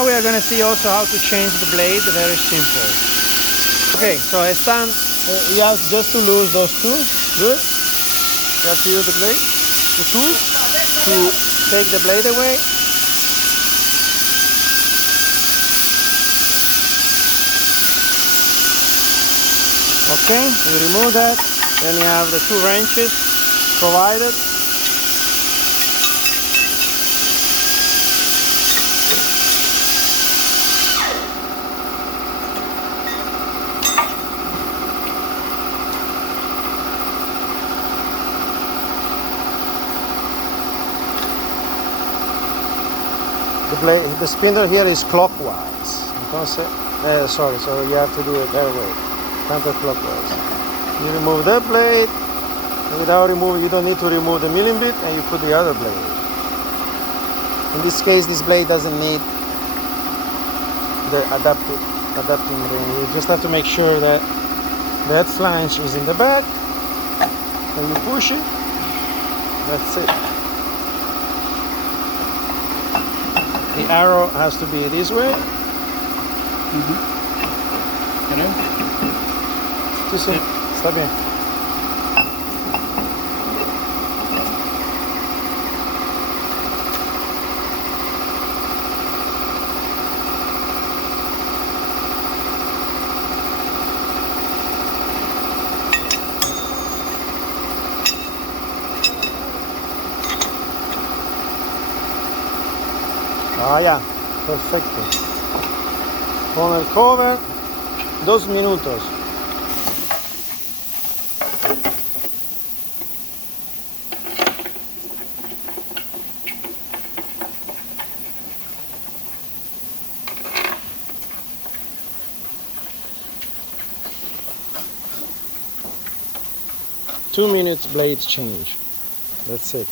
Now we are going to see also how to change the blade, very simple. Okay, so I stand, you have just to lose those two, good. You have to use the blade, the tool, to take the blade away. Okay, you remove that, then you have the two wrenches provided. The spindle here is clockwise. Entonces, sorry, so you have to do it that way, counterclockwise. You remove that blade, and without removing, you don't need to remove the milling bit, and you put the other blade. In this case, this blade doesn't need the adapting ring. You just have to make sure that that flange is in the back, and you push it. That's it. The arrow has to be this way. Sim, está bien. Ah, ya, perfecto. Con el cover, 2 minutos. Two minutes blade change. That's it.